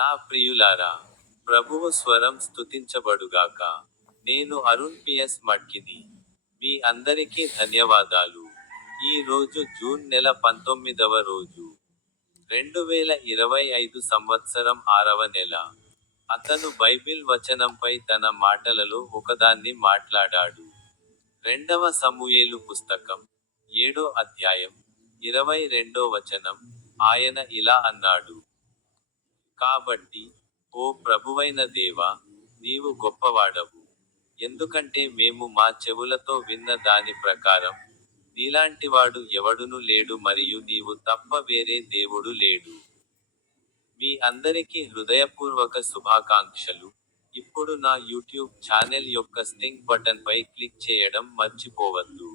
నా ప్రియులారా, ప్రభువు స్వరం స్తుతించబడుగాక. నేను అరుణ్ పిఎస్ మట్కిని. మీ అందరికీ ధన్యవాదాలు. ఈ రోజు జూన్ నెల 19వ రోజు. 2025 సంవత్సరం 6వ నెల. అతను బైబిల్ వచనంపై తన మాటలలో ఒకదాన్ని మాట్లాడాడు. 2వ సమూయేలు పుస్తకం 7వ అధ్యాయం 22వ వచనం. ఆయన ఇలా అన్నాడు. కాబట్టి, ఓ ప్రభువైన దేవా, నీవు గొప్పవాడవు. ఎందుకంటే మేము మా చెవులతో విన్న దాని ప్రకారం, నీలాంటివాడు ఎవడునూ లేడు మరియు నీవు తప్ప వేరే దేవుడు లేడు. మీ అందరికీ హృదయపూర్వక శుభాకాంక్షలు. ఇప్పుడు నా యూట్యూబ్ ఛానెల్ యొక్క స్టింగ్ బటన్పై క్లిక్ చేయడం మర్చిపోవద్దు.